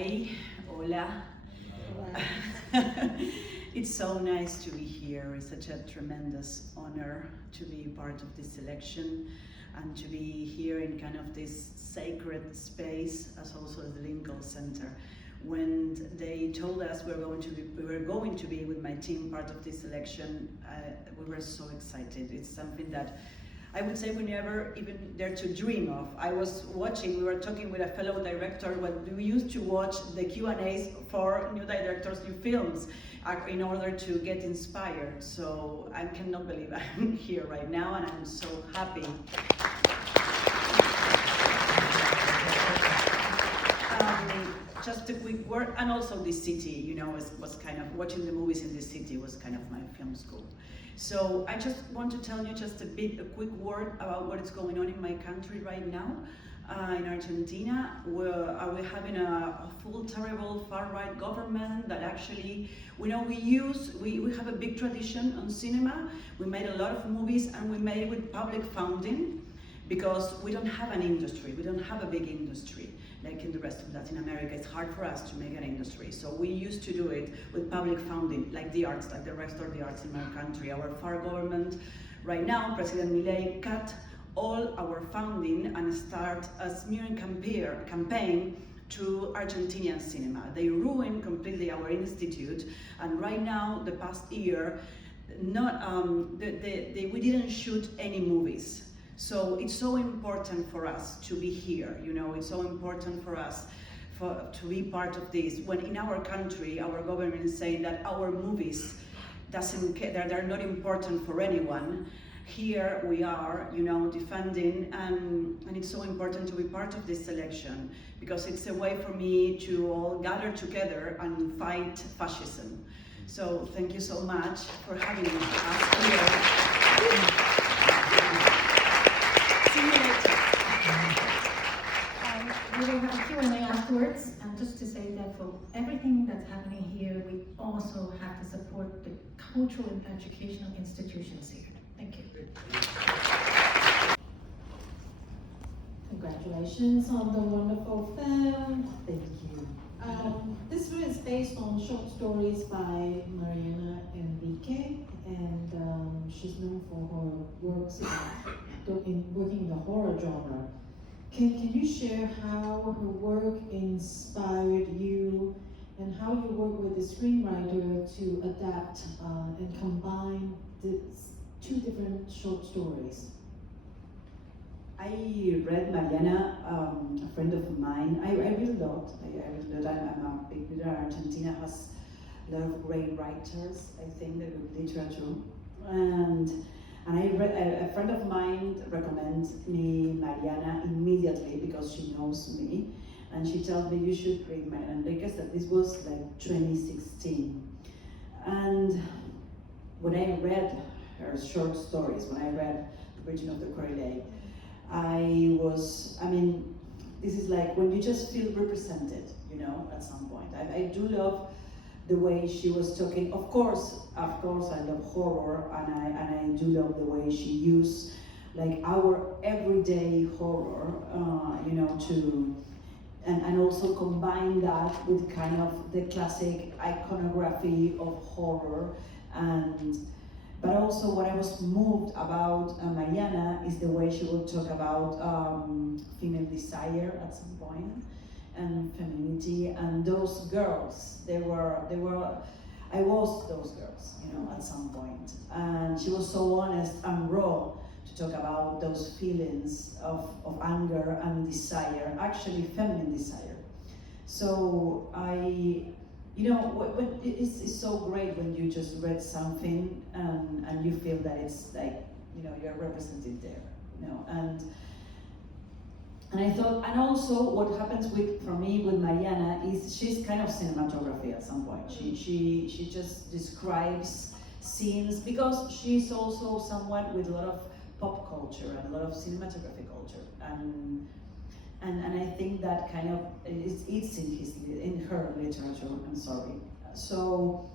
Hi, hola. It's so nice to be here. It's such a tremendous honor to be part of this selection and to be here in kind of this sacred space as also the Lincoln Center. When they told us we were going to be with my team part of this selection, we were so excited. It's something that I would say we never even dare to dream of. I was watching, we were talking with a fellow director when we used to watch the Q&As for new directors, new films, in order to get inspired. So I cannot believe I'm here right now, and I'm so happy. Just a quick word, and also this city, you know, was kind of, watching the movies in this city was kind of my film school. So I just want to tell you just a quick word about what is going on in my country right now. In Argentina, we're having a full terrible far-right government that actually, we have a big tradition on cinema. We made a lot of movies, and we made it with public funding because we don't have an industry, we don't have a big industry. Like in the rest of Latin America, it's hard for us to make an industry. So we used to do it with public funding, like the arts, like the rest of the arts in my country. Our far government, right now, President Milei cut all our funding and start a smearing campaign to Argentinian cinema. They ruined completely our institute, and right now, the past year, we didn't shoot any movies. So it's so important for us to be here, you know, it's so important for us to be part of this. When in our country, our government is saying that our movies they're not important for anyone. Here we are, you know, defending, and it's so important to be part of this selection because it's a way for me to all gather together and fight fascism. So thank you so much for having us here. We will have a Q&A afterwards, and just to say that for everything that's happening here, we also have to support the cultural and educational institutions here. Thank you. Congratulations on the wonderful film. Thank you. This film is based on short stories by Mariana Enríquez, and she's known for her works in working in the horror genre. Can you share how her work inspired you and how you work with the screenwriter to adapt and combine the two different short stories? I read Mariana, a friend of mine. I really loved. I'm a big reader. Argentina has a lot of great writers, I think, with literature. And I read, a friend of mine recommended me Mariana immediately because she knows me, and she told me you should read Mariana Enríquez. That this was like 2016, and when I read her short stories, when I read The Virgin of the Quarry Lake, this is like when you just feel represented, you know, at some point. I do love the way she was talking. Of course, I love horror, and I do love the way she used like our everyday horror, you know, and also combine that with kind of the classic iconography of horror. But also what I was moved about Mariana is the way she would talk about female desire at some point, and femininity, and those girls, I was those girls, you know, at some point. And she was so honest and raw to talk about those feelings of anger and desire, actually feminine desire. So it's so great when you just read something and you feel that it's like, you know, you're represented there, you know. And I thought, and also what happens for me with Mariana is she's kind of cinematography at some point. She just describes scenes because she's also somewhat with a lot of pop culture and a lot of cinematography culture, and I think that kind of it's in her literature. I'm sorry. So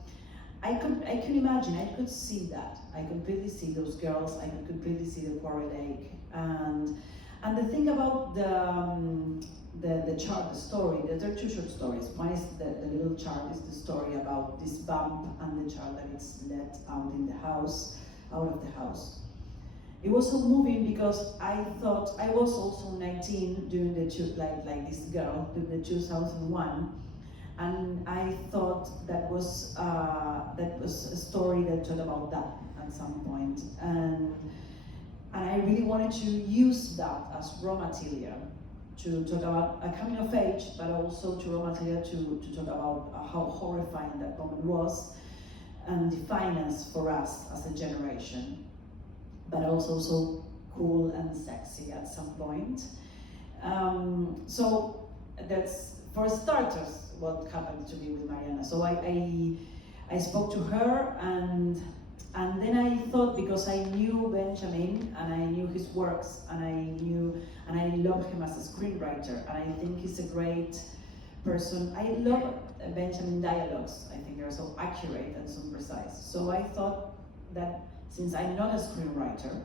I can imagine, I could see that. I completely see those girls. I could completely see the Quarry Lake. And the thing about the story. There are two short stories. One is the little child is the story about this bump and the child that is let out in the house, out of the house. It was so moving because I thought I was also 19 during the like this girl during the 2001, and I thought that was a story that talked about that at some point, and I really wanted to use that as raw material to talk about a coming of age, but also to raw material to talk about how horrifying that moment was and define us for us as a generation, but also so cool and sexy at some point. So that's, for starters, what happened to me with Mariana. So I spoke to her, and then I thought, because I knew Benjamin and I knew his works and I love him as a screenwriter, and I think he's a great person. I love Benjamin dialogues. I think they're so accurate and so precise. So I thought that since I'm not a screenwriter,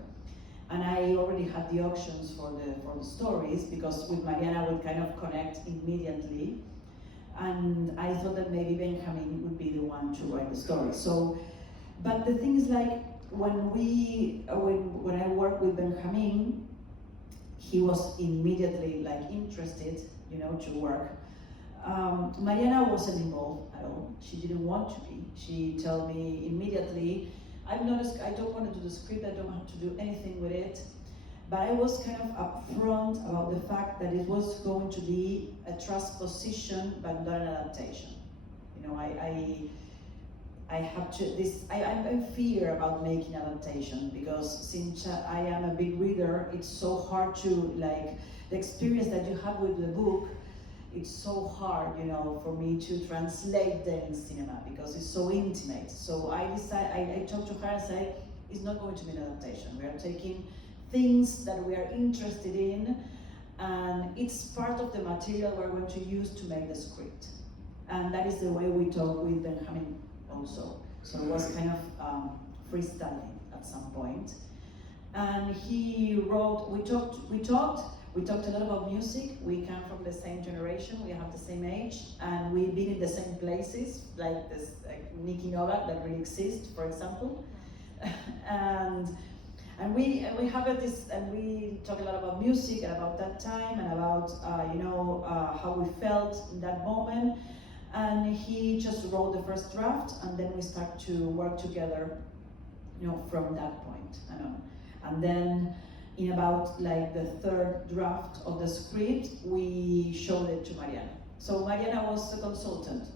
and I already had the options for the stories, because with Mariana I would kind of connect immediately, and I thought that maybe Benjamin would be the one to write the story. So, but the thing is, like, when I worked with Benjamin, he was immediately like interested, you know, to work. Mariana wasn't involved at all. She didn't want to be. She told me immediately, I don't want to do the script, I don't have to do anything with it. But I was kind of upfront about the fact that it was going to be a transposition, but not an adaptation. You know, I fear about making adaptation, because since I am a big reader, it's so hard to, like, the experience that you have with the book, it's so hard, you know, for me to translate them in cinema, because it's so intimate. So I talked to her and said, it's not going to be an adaptation. We are taking things that we are interested in, and it's part of the material we're going to use to make the script. And that is the way we talk with Benjamin also. So it was kind of freestyling at some point. And he wrote, we talked a lot about music. We come from the same generation, we have the same age, and we've been in the same places, like this, like Nikki Novak, that really exists, for example. and we have this, and we talk a lot about music and about that time and about how we felt in that moment. And he just wrote the first draft, and then we start to work together, you know, from that point. And then in about like the third draft of the script, we showed it to Mariana. So Mariana was a consultant,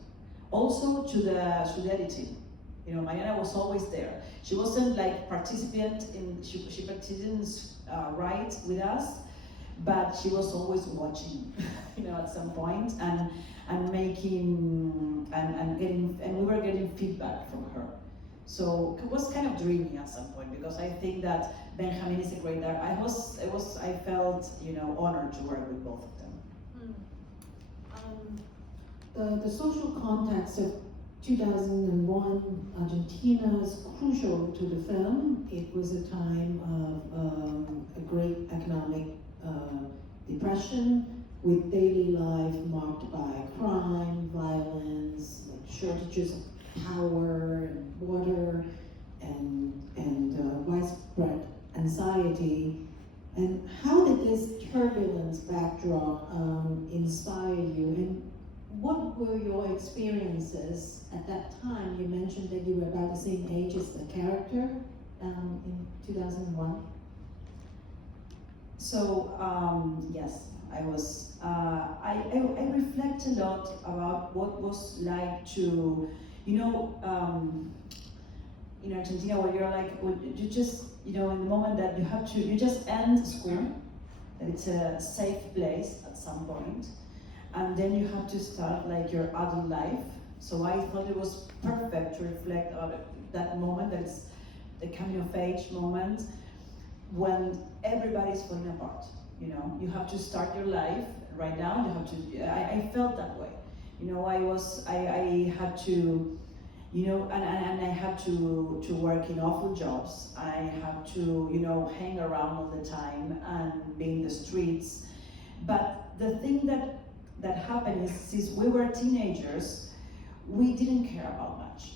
also to the editing. You know, Mariana was always there. She wasn't like participant in, she didn't write with us, but she was always watching, you know, at some point, and making, and getting, and we were getting feedback from her. So it was kind of dreamy at some point, because I think that Benjamin is a great artist. I felt, you know, honored to work with both of them. The social context of 2001 Argentina is crucial to the film. It was a time of a great economic depression, with daily life marked by crime, violence, like shortages of power and water, and widespread anxiety. And how did this turbulent backdrop inspire you? And what were your experiences at that time? You mentioned that you were about the same age as the character in 2001. So yes, I was. I reflect a lot about what was like to, you know, in Argentina, where you're like, you just, you know, in the moment that you have to, you just end school, that it's a safe place at some point, and then you have to start like your adult life. So I thought it was perfect to reflect about that moment, that it's the coming of age moment, when everybody's falling apart. You know, you have to start your life right now. You have to. I felt that way. You know, I had to, you know, and I had to work in awful jobs. I had to, you know, hang around all the time and be in the streets. But the thing that happened is, since we were teenagers, we didn't care about much.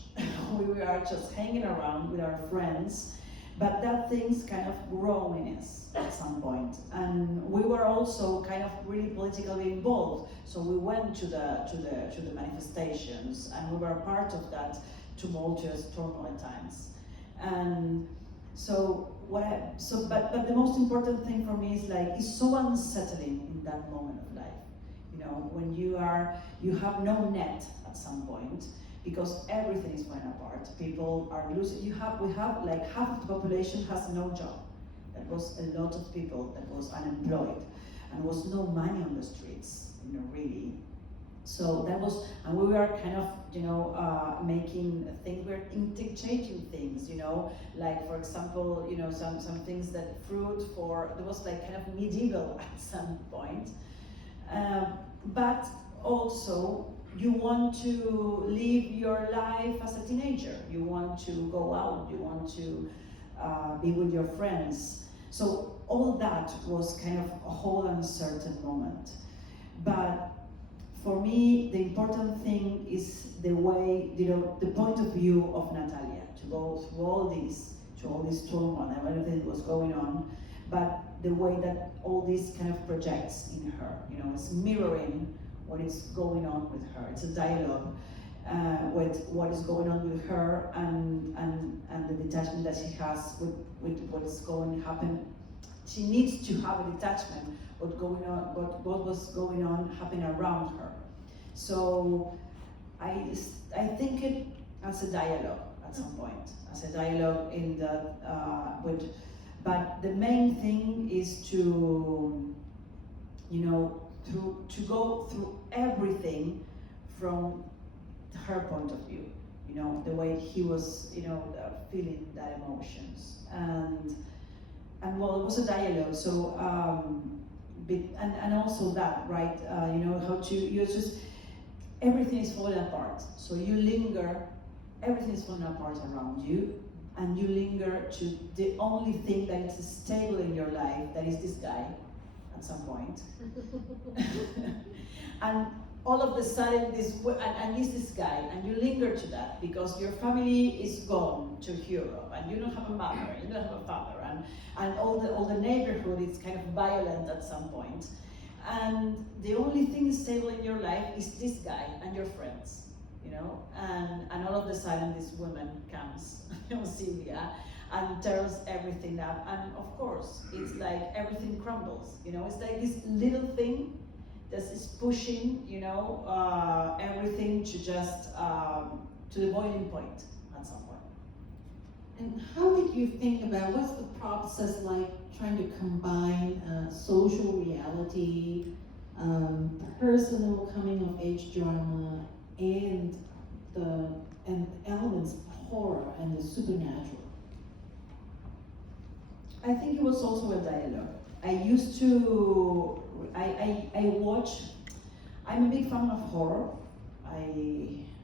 We were just hanging around with our friends, but that things kind of grow in us at some point. And we were also kind of really politically involved. So we went to the manifestations, and we were part of that tumultuous, turbulent times. And but the most important thing for me is like, it's so unsettling in that moment of life. You know, when you have no net at some point, because everything is falling apart. People are losing. We have like half of the population has no job. That was a lot of people that was unemployed, and was no money on the streets, you know, really. So that was, and we were kind of, you know, making things, we're interchanging things, you know, like for example, you know, some things that fruit for, there was like kind of medieval at some point. But also, you want to live your life as a teenager. You want to go out, you want to be with your friends. So all that was kind of a whole uncertain moment. But for me, the important thing is the way, you know, the point of view of Natalia, to go through all this turmoil and everything that was going on, but the way that all this kind of projects in her, you know, it's mirroring what is going on with her. It's a dialogue with what is going on with her and the detachment that she has with what is going to happen. She needs to have a detachment what was going on happening around her. So I think it as a dialogue at some point, as a dialogue in the but the main thing is to, you know, to go through everything from her point of view, you know, the way he was, you know, feeling that emotions, and well, it was a dialogue. So and also that, right? You know, how to, you just, everything is falling apart. So you linger, everything is falling apart around you, and you linger to the only thing that is stable in your life, that is this guy at some point. And all of a sudden, and he's this guy, and you linger to that because your family is gone to Europe, and you don't have a mother, you don't have a father, and all the neighborhood is kind of violent at some point. And the only thing stable in your life is this guy and your friends, you know, and all of a sudden this woman comes, Sylvia, and tears everything up, and of course, it's like everything crumbles, you know, it's like this little thing that is pushing, you know, everything to just, to the boiling point at some point. And how did you think about, what's the process like trying to combine social reality, personal coming of age drama, and elements of horror and the supernatural? I think it was also a dialogue. I used to, I watch, I'm a big fan of horror,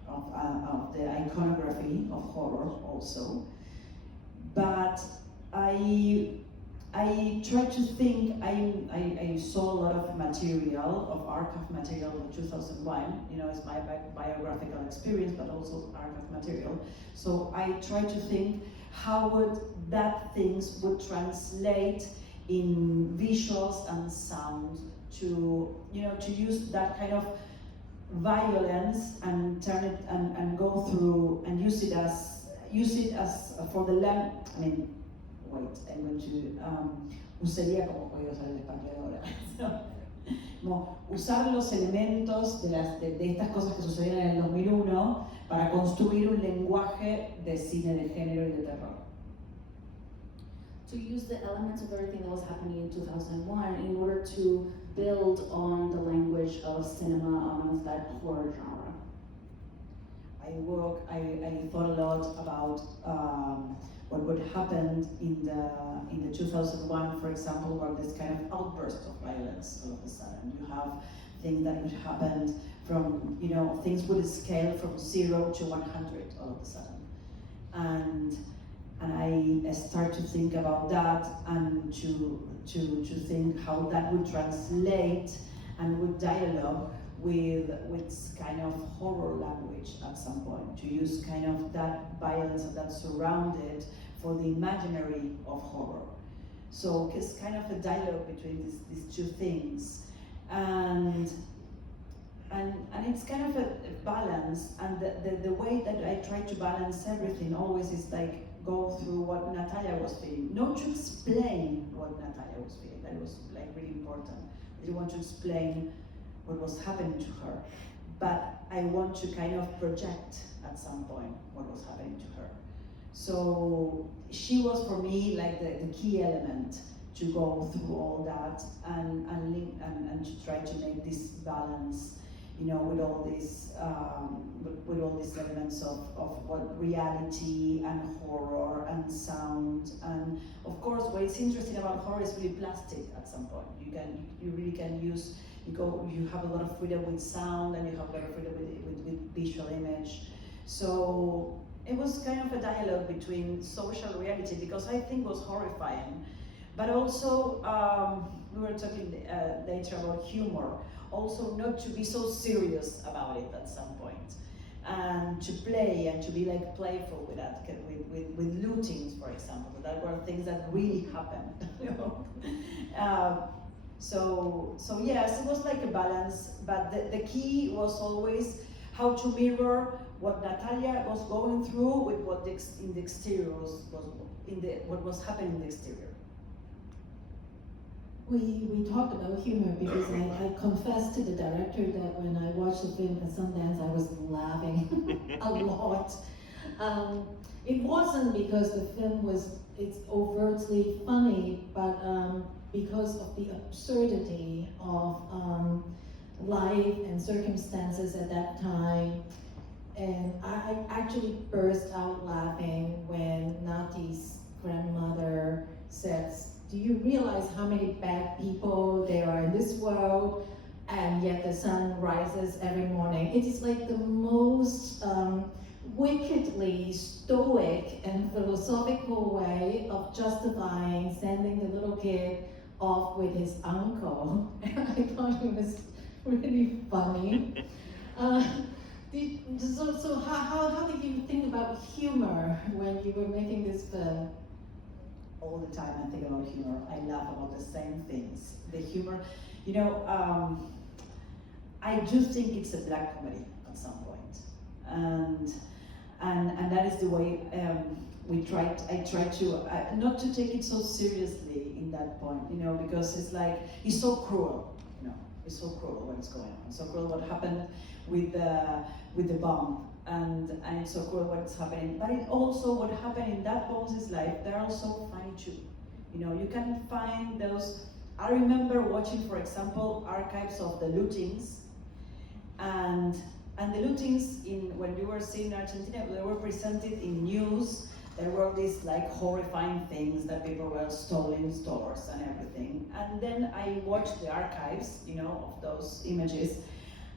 of the iconography of horror also, but I try to think, I saw a lot of material, of archive material in 2001, you know, it's my biographical experience, but also archive material. So I try to think, how would that things would translate in visuals and sound to, you know, to use that kind of violence and turn it and go through and use it as for the language. I mean, wait, I'm going to usaría como voy a usar el español ahora. Como usar los elementos de estas cosas que sucedieron en el 2001 para construir un lenguaje de cine de género y de terror. To use the elements of everything that was happening in 2001 in order to build on the language of cinema of that horror genre. I thought a lot about what would happen in the 2001, for example, where this kind of outburst of violence all of a sudden. You have things that would happen from, you know, things would scale from 0 to 100 all of a sudden. I start to think about that and to think how that would translate and would dialogue with kind of horror language at some point, to use kind of that violence that's surrounded for the imaginary of horror. So it's kind of a dialogue between these two things. And it's kind of a balance, and the way that I try to balance everything always is like go through what Natalia was feeling, not to explain what Natalia was feeling. That was like really important. I didn't want to explain what was happening to her, but I want to kind of project at some point what was happening to her. So she was for me like the key element to go through all that and to try to make this balance, you know, with all these elements of what reality and horror and sound. And of course, what is interesting about horror is really plastic at some point. You really can use, you have a lot of freedom with sound, and you have a lot of freedom with visual image. So it was kind of a dialogue between social reality, because I think was horrifying, but also we were talking later about humor. Also, not to be so serious about it at some point, and to play and to be like playful with that, with lootings, for example. That were things that really happened. You know? So yes, it was like a balance, but the key was always how to mirror what Natalia was going through with what in the exterior what was happening in the exterior. We talked about humor because I confessed to the director that when I watched the film at Sundance, I was laughing a lot. It wasn't because the film it's overtly funny, but because of the absurdity of life and circumstances at that time. And I actually burst out laughing when Nati's grandmother says, "Do you realize how many bad people there are in this world, and yet the sun rises every morning?" It is like the most wickedly stoic and philosophical way of justifying sending the little kid off with his uncle. I thought it was really funny. So how did you think about humor when you were making this film? All the time I think about humor. I laugh about the same things. The humor, you know, I do think it's a black comedy at some point, and that is the way I try to not to take it so seriously in that point, you know, because it's like it's so cruel, you know, it's so cruel what's going on, so cruel what happened with the bomb. And it's so cool what's happening, but it also what happened in that boss's life, they're also funny too. You know, you can find those. I remember watching, for example, archives of the lootings, and the lootings when you were seeing Argentina, they were presented in news. There were these like horrifying things that people were stolen stores and everything. And then I watched the archives, you know, of those images,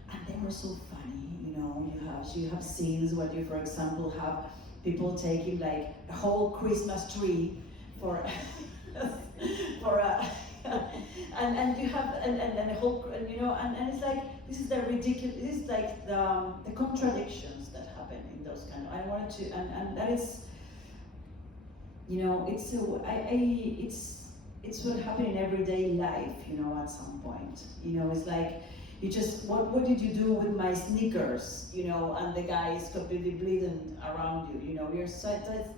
and they were so funny. You know, you have scenes where you, for example, have people taking like a whole Christmas tree for and you have and a whole, you know, and it's like this is the ridiculous. This is like the contradictions that happen in those kind of. I wanted to and that is, you know, it's what happened in everyday life. You know, at some point, you know, it's like. You just, what did you do with my sneakers, you know, and the guy is completely bleeding around you, you know, you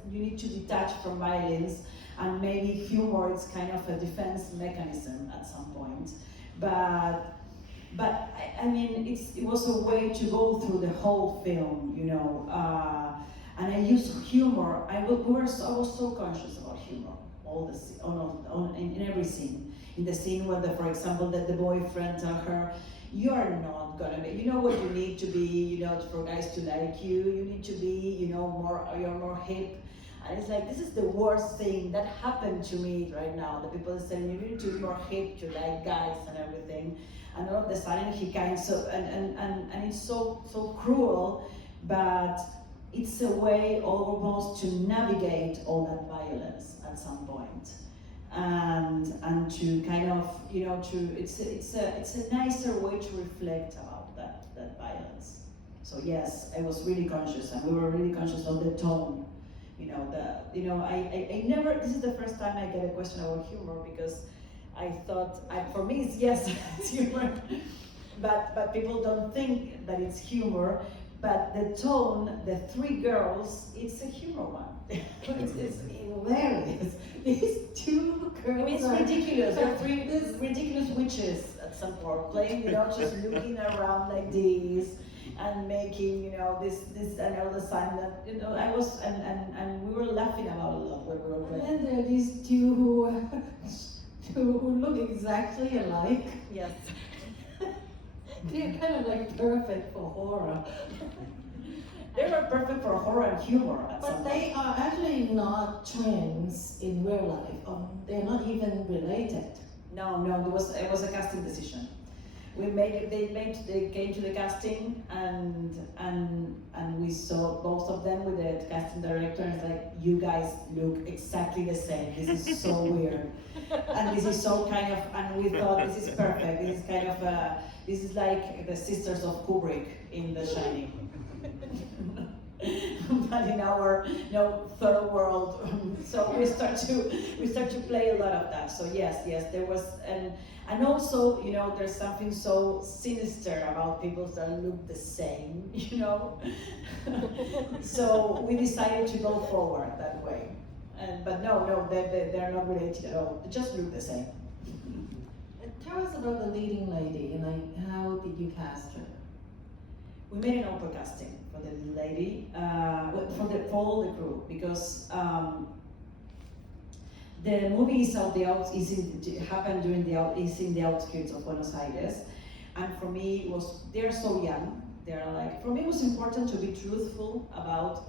need to detach from violence, and maybe humor is kind of a defense mechanism at some point. But I mean, it was a way to go through the whole film, you know, and I used humor, I was so conscious about humor, in every scene. In the scene where, for example, that the boyfriend tell her, "You are not gonna be, you know what you need to be, you know, for guys to like you, you need to be, you know, you're more hip." And it's like, this is the worst thing that happened to me right now. The people saying, you need to be more hip to like guys and everything. And all of a sudden he kind of, and it's so cruel, but it's a way almost to navigate all that violence at some point, and to kind of, you know, it's a nicer way to reflect about that violence. So yes, I was really conscious, and we were really conscious of the tone. I never, this is the first time I get a question about humor, because I thought, for me it's yes, it's humor, but people don't think that it's humor, but the tone, the three girls, it's a humor one. It's hilarious. These two girls. I mean, it's ridiculous. They're three ridiculous witches at some point, playing, just looking around like this and making, this and all the time that, I was, and we were laughing about a lot when we were playing. And then there are these two who look exactly alike. Yes. They're kind of like perfect for horror. They were perfect for horror and humor. But they are actually not twins in real life. They're not even related. No, it was a casting decision. They came to the casting, and we saw both of them with the casting director, and it's like, you guys look exactly the same. This is so weird, and this is so kind of, and we thought this is perfect. This is kind of this is like the sisters of Kubrick in The Shining. But in our third world, so we start to play a lot of that. So yes, there was, and also, there's something so sinister about people that look the same, So we decided to go forward that way. But no, they're not related at all. They just look the same. Tell us about the leading lady, and how did you cast her? We made an open casting for the lead lady, for all the crew, because the movie is happened in the outskirts of Buenos Aires, and for me they're so young. For me it was important to be truthful about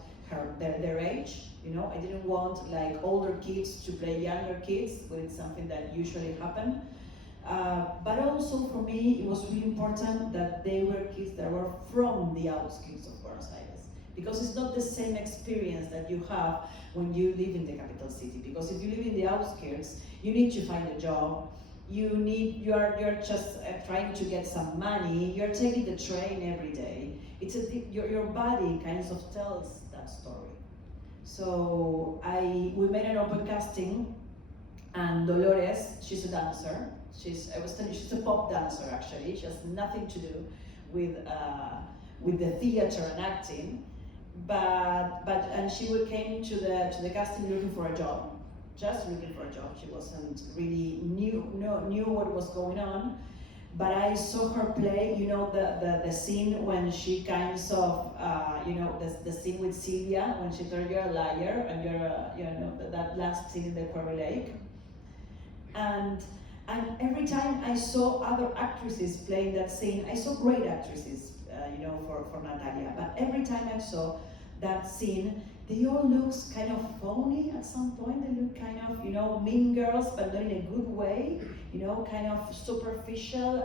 their age. I didn't want like older kids to play younger kids, but it's something that usually happen. But also for me, it was really important that they were kids that were from the outskirts of Buenos Aires, because it's not the same experience that you have when you live in the capital city. Because if you live in the outskirts, you need to find a job. You're just trying to get some money. You're taking the train every day. Your body kind of tells that story. So we made an open casting, and Dolores, she's a dancer. She's a pop dancer actually. She has nothing to do with the theater and acting, and she came to the casting looking for a job, just looking for a job. She wasn't really knew what was going on, but I saw her play. The scene when she kinds of the scene with Silvia when she told you're a liar, and that last scene in the Quarry Lake, and every time I saw other actresses playing that scene, I saw great actresses, for Natalia. But every time I saw that scene, they all look kind of phony at some point. They look kind of, mean girls, but not in a good way. Kind of superficial.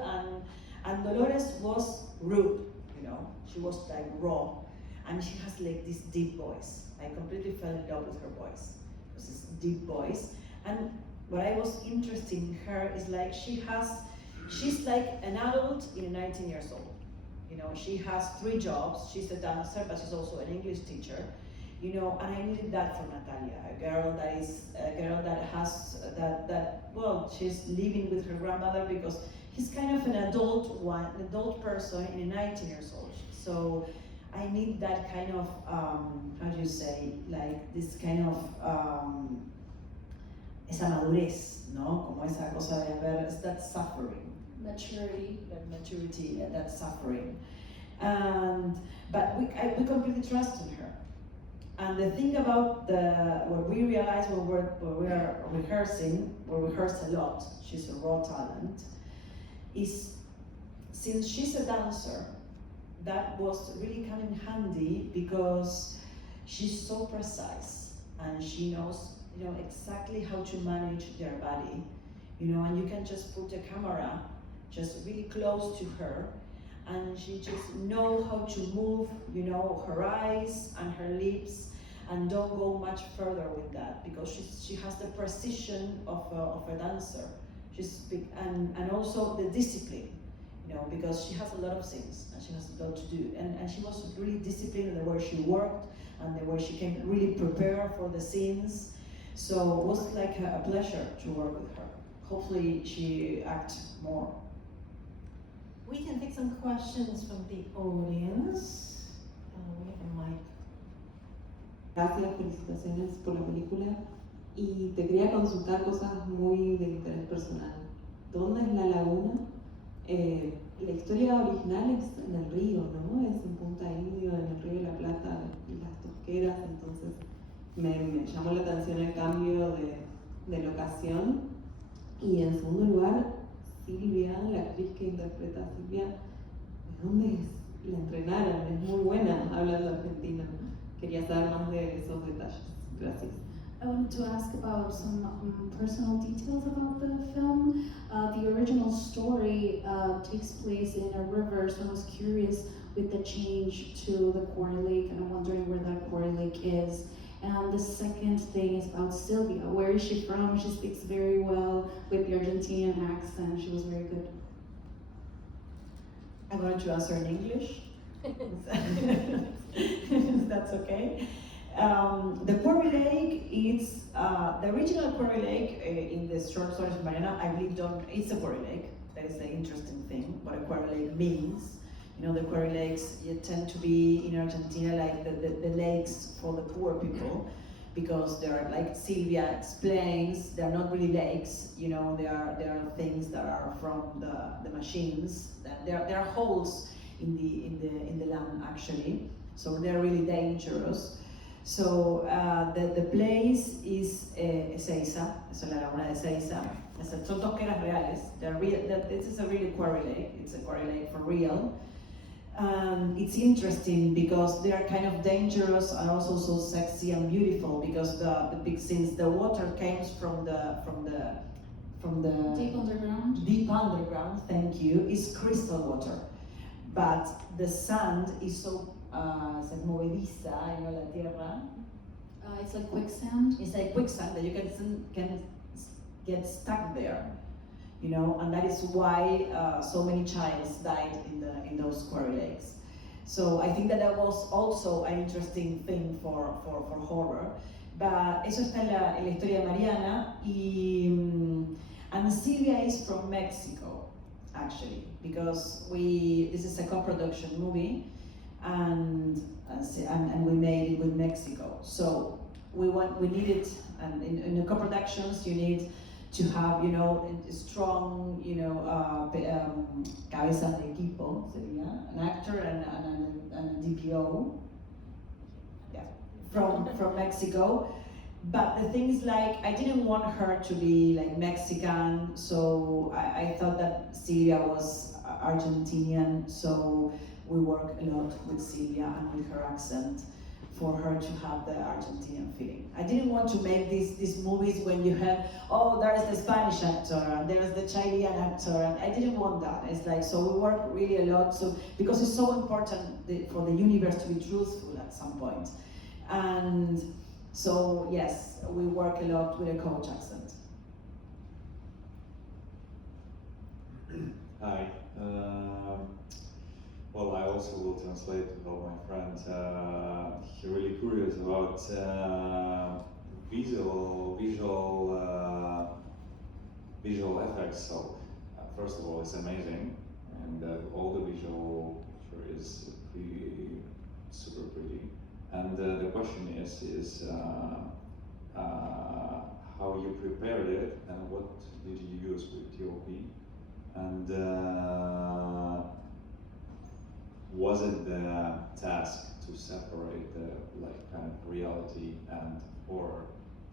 And Dolores was rude. She was like raw, and she has like this deep voice. I completely fell in love with her voice. It was this deep voice, and what I was interested in her is like she's like an adult in 19 years old. She has 3 jobs. She's a dancer, but she's also an English teacher. And I needed that for Natalia, a girl that has she's living with her grandmother, because he's kind of an adult person in a 19 years old. So I need that kind of how do you say, like this kind of esa madurez, ¿no? Como esa cosa de haber, that suffering. Maturity. That maturity, that suffering. But we completely trusted her. And the thing about what we realized when we are rehearsing, we rehearse a lot, she's a raw talent, is since she's a dancer, that was really coming handy, because she's so precise, and she knows exactly how to manage their body, and you can just put a camera just really close to her, and she just know how to move, you know, her eyes and her lips, and don't go much further with that, because she has the precision of a dancer. And also the discipline, you know, because she has a lot of things and she has a lot to do, and she was really disciplined in the way she worked and the way she can really prepare for the scenes. So it was like a pleasure to work with her. Hopefully she acts more. We can take some questions from the audience. We have a mic. Gracias, felicitaciones por la película. Y te quería consultar cosas muy de interés personal. ¿Dónde es la laguna? La historia original es en el río, ¿no? Es en Punta Indio, en el río de la Plata y las tosqueras, entonces me llamó la atención el cambio de locación. Y en segundo lugar, Silvia, la actriz que interpreta a Silvia, ¿de dónde es? La entrenaron, es muy buena hablando argentino. Quería saber más de esos detalles. Gracias. I wanted to ask about some personal details about the film. The original story takes place in a river, so I was curious with the change to the Quarry Lake, and I'm wondering where that Quarry Lake is. And the second thing is about Sylvia. Where is she from? She speaks very well with the Argentinian accent. She was very good. I'm going to answer in English. That's okay. The Quarry Lake is the original Quarry Lake in the short stories of Mariana. I really don't. It's a quarry lake. That is the interesting thing. What a quarry lake means. You know, the quarry lakes tend to be in Argentina like the lakes for the poor people, because they are, like Silvia explains, they are not really lakes. You know, they are things that are from the machines. There are holes in the land actually, so they're really dangerous. So the place is Ezeiza, es la laguna de Ezeiza. Son tosqueras reales. This is a really quarry lake. It's a quarry lake for real. It's interesting because they are kind of dangerous and also so sexy and beautiful, because the big scenes, the water comes from the Deep underground? Deep underground, thank you, is crystal water. But the sand is so movediza, you know, la tierra. It's like quicksand. It's like quicksand that you can get stuck there, you know, and that is why so many childs died in those quarry lakes. So I think that was also an interesting thing for horror. But eso está en la historia de Mariana, and Silvia is from Mexico, actually, because this is a co-production movie, and we made it with Mexico. So we needed, and in the co-productions you need to have, you know, a strong, you know, cabeza de equipo, sería, an actor and a DPO, yeah, from Mexico. But the thing is, like, I didn't want her to be like Mexican, so I thought that Silvia was Argentinian, so we worked a lot with Silvia and with her accent for her to have the Argentinian feeling. I didn't want to make these movies when you have, oh, there's the Spanish actor and there's the Chilean actor, and I didn't want that. It's like, so we work really a lot, so because it's so important for the universe to be truthful at some point. And so yes, we work a lot with a coach accent. Hi. Well, I also will translate to help my friend. He's really curious about visual effects. So, first of all, it's amazing, and all the visual picture is super pretty. And the question is how you prepared it and what did you use with DOP, and was it the task to separate the kind of reality and horror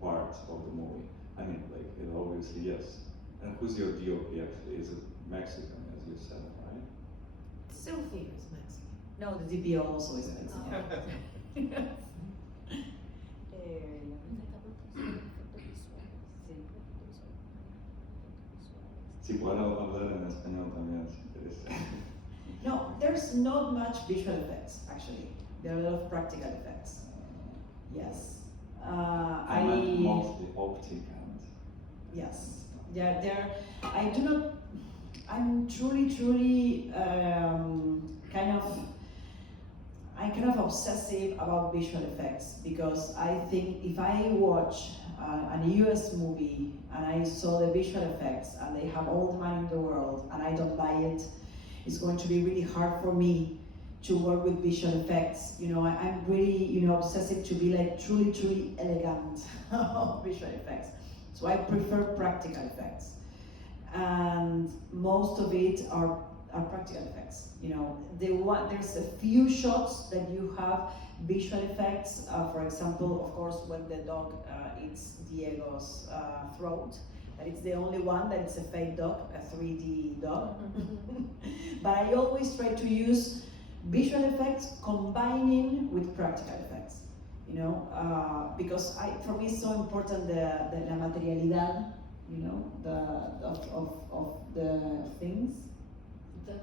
part of the movie? I mean, like, it obviously yes. And who's your DOP actually? Is it Mexican, as you said, right? Sophie is Mexican. No, the DPO also is Mexican. Sí, puedo hablar en español también, si quieres. No, there's not much visual effects, actually. There are a lot of practical effects. Yes. I meant mostly optic and Yes. I do not, I'm truly I'm kind of obsessive about visual effects, because I think if I watch a US movie and I saw the visual effects and they have all the money in the world and I don't buy it, it's going to be really hard for me to work with visual effects. I'm really, obsessive to be like truly elegant of visual effects. So I prefer practical effects. And most of it are practical effects. There's a few shots that you have visual effects. For example, of course, when the dog eats Diego's throat, that it's the only one that it's a fake dog, a 3D dog. But I always try to use visual effects combining with practical effects. Because for me it's so important la materialidad, of the things. The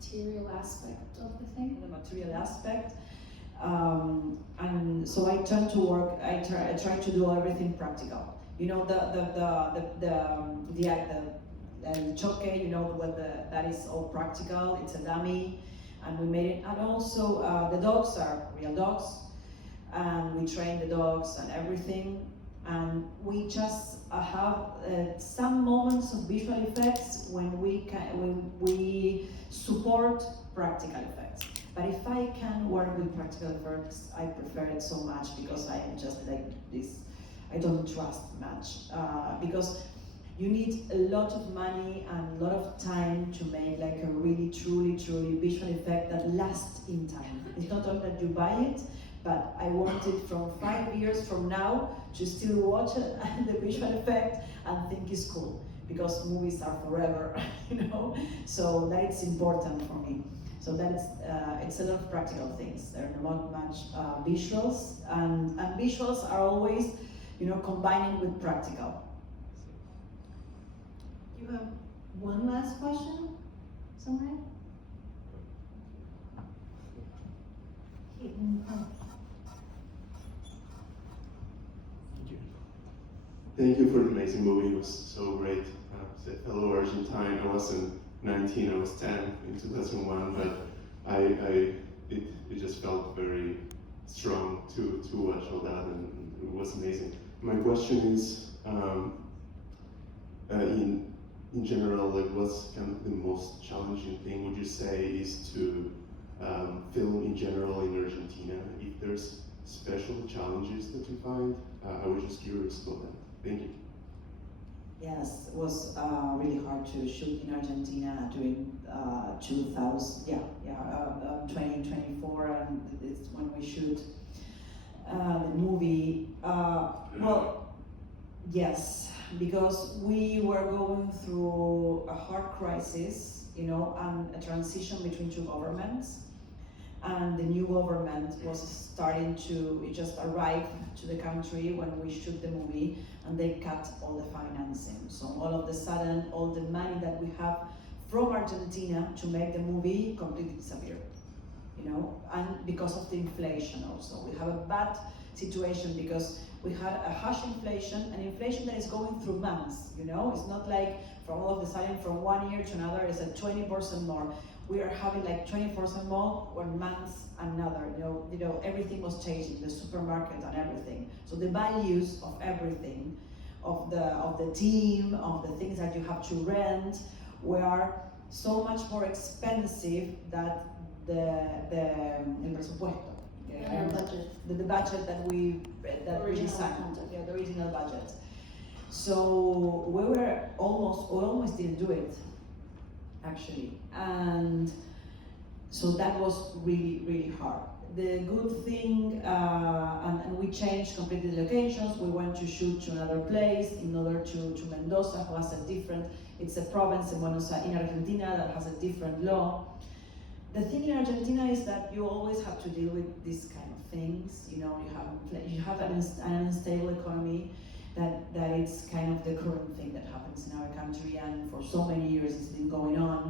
material aspect of the thing. The material aspect. And so I turn to work. I try to do everything practical. The choque. That is all practical. It's a dummy, and we made it. And also the dogs are real dogs, and we train the dogs and everything. And we just have some moments of visual effects when we support practical effects. But if I can work with practical effects, I prefer it so much, because I am just like this. I don't trust much, because you need a lot of money and a lot of time to make like a really truly visual effect that lasts in time. It's not only that you buy it, but I want it from 5 years from now to still watch it, the visual effect and think it's cool, because movies are forever, So that's important for me. So it's a lot of practical things. There are not much visuals, and visuals are always, combining with practical. You have one last question somewhere? Thank you for the amazing movie. It was so great. As a fellow Argentine, I wasn't 19, I was 10 in 2001, but it just felt very strong to watch all that, and it was amazing. My question is, in general, like, what's kind of the most challenging thing, would you say, is to film in general in Argentina? If there's special challenges that you find, I was just curious about that. Thank you. Yes, it was really hard to shoot in Argentina during 2024, and it's when we shoot the movie. Well, yes, because we were going through a hard crisis, and a transition between two governments. And the new government was starting it just arrived to the country when we shoot the movie, and they cut all the financing. So all of a sudden, all the money that we have from Argentina to make the movie completely disappeared, and because of the inflation also. We have a bad situation because we had a harsh inflation, an inflation that is going through months, It's not like from all of a sudden from 1 year to another it's at 20% more. We are having like 20% more 1 month another, everything was changing, the supermarket and everything. So the values of everything, of the team, of the things that you have to rent, were so much more expensive that el presupuesto. The budget that we designed, the original budget. So we almost didn't do it, actually, and so that was really hard. The good thing, and we changed completely the locations. We went to shoot to another place, in order to Mendoza, who has it's a province in Argentina that has a different law. The thing in Argentina is that you always have to deal with these kind of things. You have an unstable economy. That it's kind of the current thing that happens in our country, and for so many years it's been going on.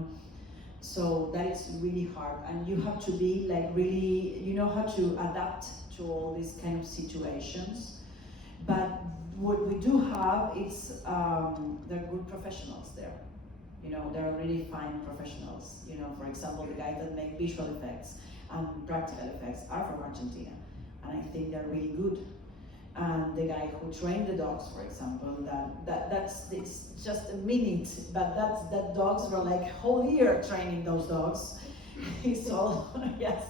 So that is really hard, and you have to be like really, you know how to adapt to all these kind of situations. But what we do have is there are good professionals there. You know, there are really fine professionals. You know, for example, the guys that make visual effects and practical effects are from Argentina, and I think they're really good. And the guy who trained the dogs, for example, that's it's just a minute, but that dogs were like whole year training those dogs. He's all yes.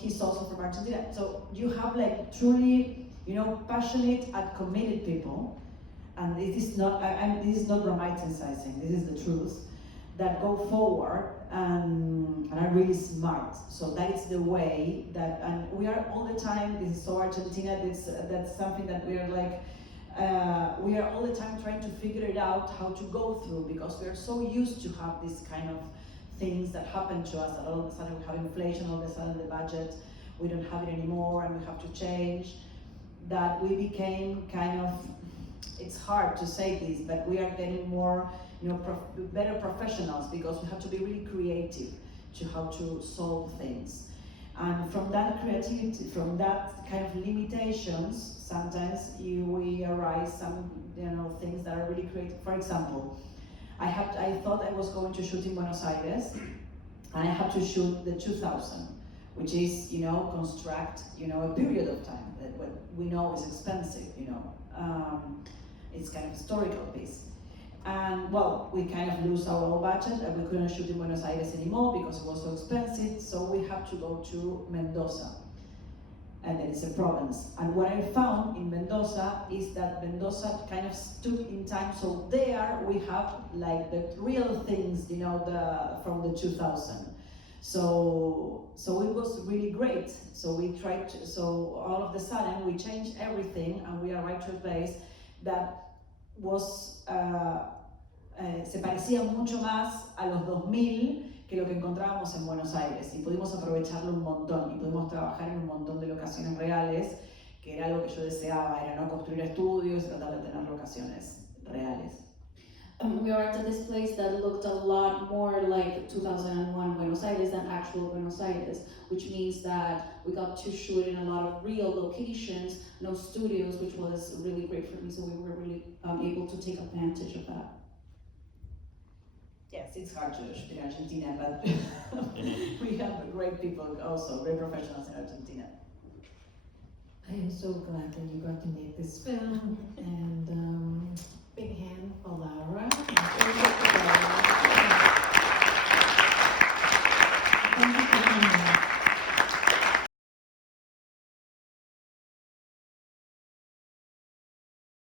He's also from Argentina. So you have like truly, you know, passionate and committed people, and this is not this is not romanticizing. This is the truth. That go forward and are really smart. So that is the way that, and we are all the time, this is so Argentina, that's something that we are like, we are all the time trying to figure it out how to go through, because we are so used to have this kind of things that happen to us, that all of a sudden we have inflation, all of a sudden the budget, we don't have it anymore and we have to change, that we became kind of, it's hard to say this, but we are getting more, you know, better professionals, because we have to be really creative to how to solve things. And from that creativity, from that kind of limitations, sometimes we arise some, you know, things that are really creative. For example, I thought I was going to shoot in Buenos Aires, and I had to shoot the 2000, which is, you know, construct, you know, a period of time that what we know is expensive, you know. It's kind of historical piece. And well, we kind of lose our whole budget, and we couldn't shoot in Buenos Aires anymore because it was so expensive, so we had to go to Mendoza. And then it's a province. And what I found in Mendoza is that Mendoza kind of stood in time, so there we have like the real things, you know, from the 2000. So it was really great. So we tried to, so all of a sudden we changed everything, and we arrived to a place that was, se parecía mucho más a los 2000 que lo que encontrábamos en Buenos Aires, y pudimos aprovecharlo un montón, y pudimos trabajar en un montón de locaciones reales, que era algo que yo deseaba, era no construir estudios y tratar de tener locaciones reales. We arrived at this place that looked a lot more like 2001 Buenos Aires than actual Buenos Aires, which means that we got to shoot in a lot of real locations, no studios, which was really great for me, so we were really able to take advantage of that. Yes, it's hard to shoot in Argentina, but we have great people also, great professionals in Argentina. I am so glad that you got to make this film, and